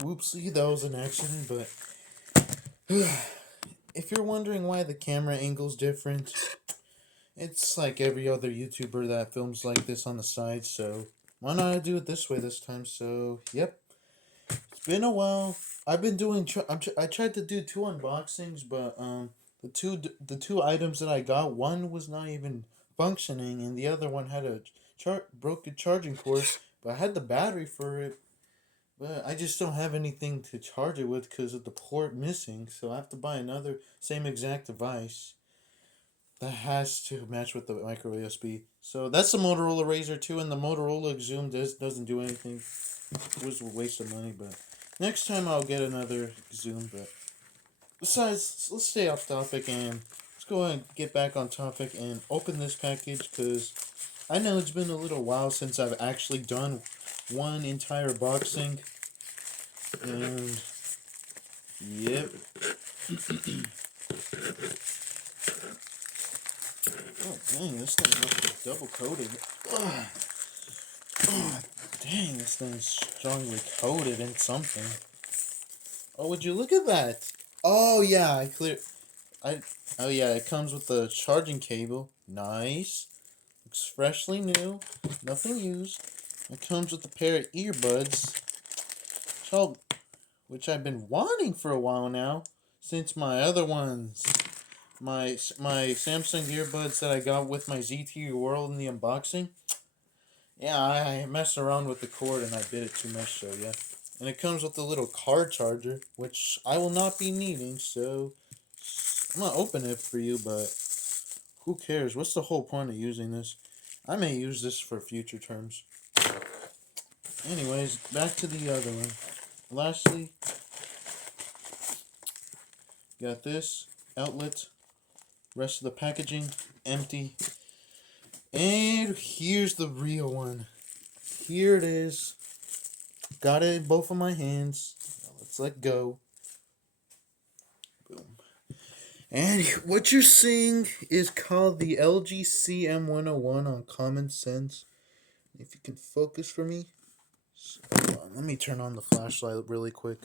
Whoopsie, that was an accident, but if you're wondering why the camera angle's different, it's like every other YouTuber that films like this on the side, so why not I do it this way this time? So, yep, it's been a while. I've been doing. I tried to do two unboxings, but the two items that I got, one was not even functioning, and the other one had a broken charging cord. But I had the battery for it, but I just don't have anything to charge it with because of the port missing. So I have to buy another same exact device that has to match with the micro USB. So that's the Motorola Razr 2, and the Motorola Zoom doesn't do anything. It was a waste of money, but next time I'll get another Zoom. But besides, let's stay off topic and let's go and get back on topic and open this package because I know it's been a little while since I've actually done one entire boxing. And yep. Oh dang, this thing must be double coated. Ugh. Oh, dang, this thing's strongly coated in something. Oh, would you look at that? Oh yeah, I oh yeah, it comes with the charging cable. Nice. Looks freshly new. Nothing used. It comes with a pair of earbuds. So, which I've been wanting for a while now, since my other ones, my Samsung earbuds that I got with my ZT World in the unboxing. Yeah, I messed around with the cord and I bit it too much, so yeah. And it comes with a little car charger, which I will not be needing, so I'm gonna open it for you, but who cares? What's the whole point of using this? I may use this for future terms. Anyways, back to the other one. Lastly, got this outlet. Rest of the packaging empty. And here's the real one. Here it is. Got it in both of my hands. Now let's let go. Boom. And what you're seeing is called the LG CM101 on Common Sense. If you can focus for me. So, hold on, let me turn on the flashlight really quick.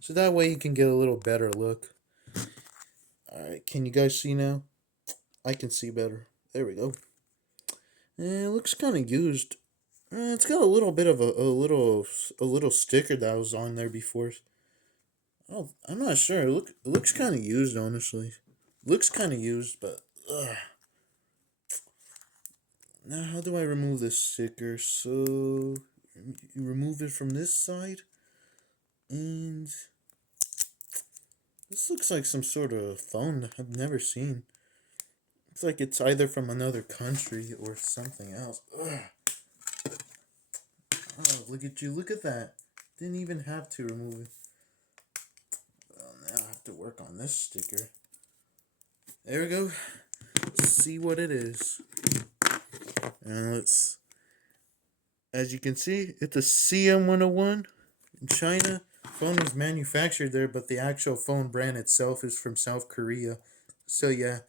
So that way you can get a little better look. Alright, can you guys see now? I can see better. There we go. And it looks kind of used. It's got a little bit of a little sticker that was on there before. Oh, I'm not sure. It looks kind of used, honestly. Looks kind of used, but ugh. Now how do I remove this sticker? So you remove it from this side, and this looks like some sort of phone I've never seen. Looks like it's either from another country or something else. Ugh. Oh, look at you! Look at that. Didn't even have to remove it. Well, now I have to work on this sticker. There we go. Let's see what it is. And as you can see, it's a CM101 in China. Phone was manufactured there, but the actual phone brand itself is from South Korea. So yeah,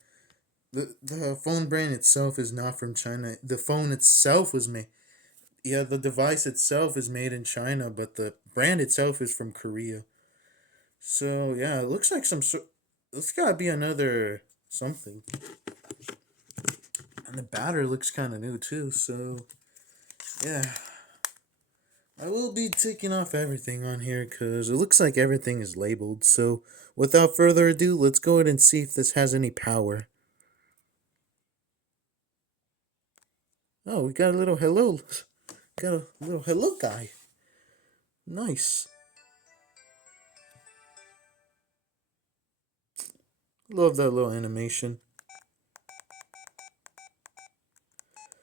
the phone brand itself is not from China. The phone itself was made. Yeah, the device itself is made in China, but the brand itself is from Korea. So yeah, it looks like some sort. It's gotta be another something. And the battery looks kind of new too. So yeah, I will be taking off everything on here because it looks like everything is labeled. So without further ado, let's go ahead and see if this has any power. Oh, we got a little hello. Got a little hello guy. Nice. Love that little animation.